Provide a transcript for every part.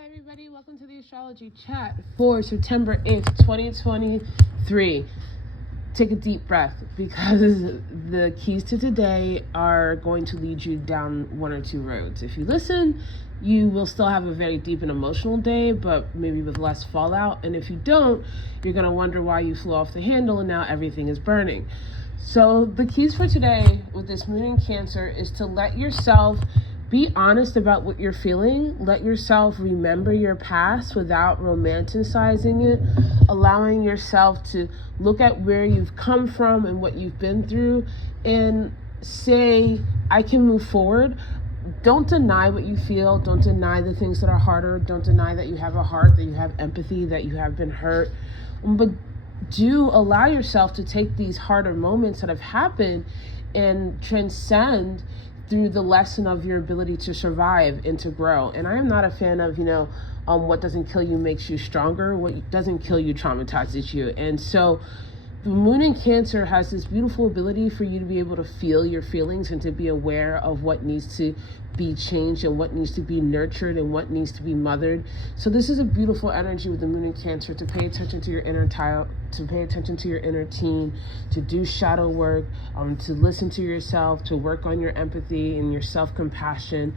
Hi everybody, welcome to the Astrology chat for September 8th, 2023. Take a deep breath because the keys to today are going to lead you down one or two roads. If you listen, you will still have a very deep and emotional day, but maybe with less fallout. And if you don't, you're going to wonder why you flew off the handle and now everything is burning. So the keys for today with this moon in Cancer is to let yourself be honest about what you're feeling. Let yourself remember your past without romanticizing it, allowing yourself to look at where you've come from and what you've been through and say, I can move forward. Don't deny what you feel. Don't deny the things that are harder. Don't deny that you have a heart, that you have empathy, that you have been hurt. But do allow yourself to take these harder moments that have happened and transcend through the lesson of your ability to survive and to grow. And I am not a fan of, what doesn't kill you makes you stronger. What doesn't kill you traumatizes you. And so the moon in Cancer has this beautiful ability for you to be able to feel your feelings and to be aware of what needs to be changed and what needs to be nurtured and what needs to be mothered. So this is a beautiful energy with the moon in Cancer to pay attention to your inner child, to pay attention to your inner teen, to do shadow work, to listen to yourself, to work on your empathy and your self-compassion,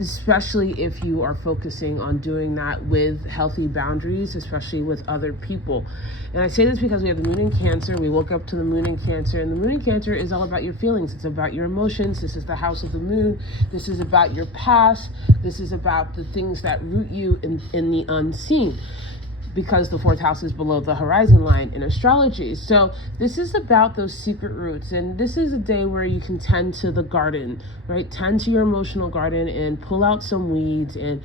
especially if you are focusing on doing that with healthy boundaries, especially with other people. And I say this because we have the moon in Cancer. We woke up to the moon in Cancer, and the moon in Cancer is all about your feelings. It's about your emotions. This is the house of the moon. This is about your past. This is about the things that root you in the unseen, because the fourth house is below the horizon line in astrology. So this is about those secret roots. And this is a day where you can tend to the garden, right? Tend to your emotional garden and pull out some weeds and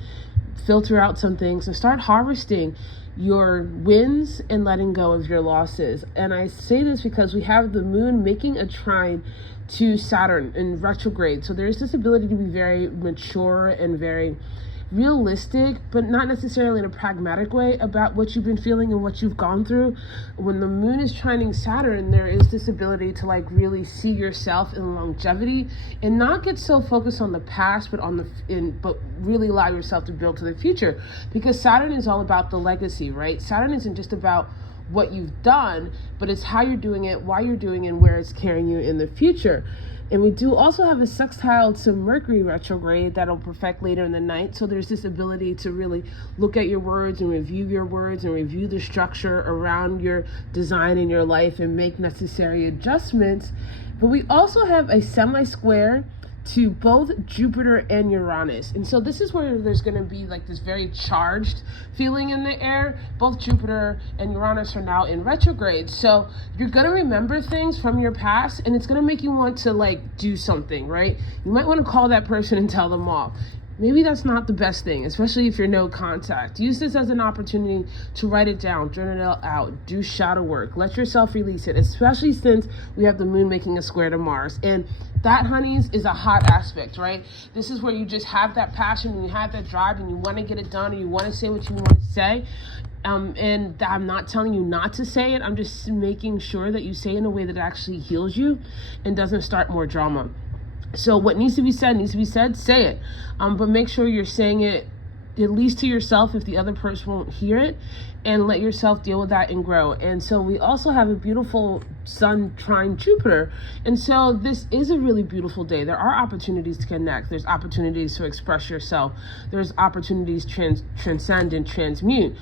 filter out some things and start harvesting your wins and letting go of your losses. And I say this because we have the moon making a trine to Saturn in retrograde. So there's this ability to be very mature and very realistic, but not necessarily in a pragmatic way about what you've been feeling and what you've gone through. When the moon is trining Saturn, there is this ability to really see yourself in longevity and not get so focused on the past, but but really allow yourself to build to the future, because Saturn is all about the legacy, right? Saturn isn't just about what you've done, but it's how you're doing it, why you're doing it, and where it's carrying you in the future. And we do also have a sextile to Mercury retrograde that'll perfect later in the night. So there's this ability to really look at your words and review your words and review the structure around your design in your life and make necessary adjustments. But we also have a semi-square to both Jupiter and Uranus. And so this is where there's going to be this very charged feeling in the air. Both Jupiter and Uranus are now in retrograde. So you're going to remember things from your past, and it's going to make you want to do something, right? You might want to call that person and tell them off. Maybe that's not the best thing, especially if you're no contact. Use this as an opportunity to write it down, journal it out, do shadow work, let yourself release it, especially since we have the moon making a square to Mars. And that, honeys, is a hot aspect, right? This is where you just have that passion and you have that drive and you want to get it done and you want to say what you want to say. And I'm not telling you not to say it. I'm just making sure that you say it in a way that actually heals you and doesn't start more drama. So what needs to be said, say it. But make sure you're saying it at least to yourself if the other person won't hear it, and let yourself deal with that and grow. And so we also have a beautiful Sun trine Jupiter. And so this is a really beautiful day. There are opportunities to connect. There's opportunities to express yourself. There's opportunities to transcend and transmute.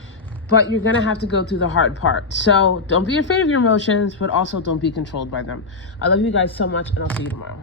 But you're going to have to go through the hard part. So don't be afraid of your emotions, but also don't be controlled by them. I love you guys so much, and I'll see you tomorrow.